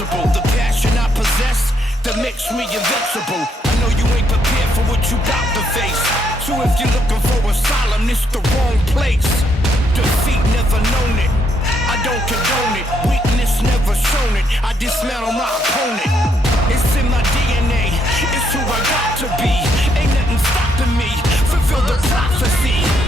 invincible. The passion I possess that makes me invincible. I know you ain't prepared for what you got to face. So if you're looking for asylum, this the wrong place. Defeat never known it, I don't condone it. Weakness never shown it, I dismantle my opponent. It's in my DNA, it's who I got to be. Ain't nothing stopping me, fulfill the prophecy.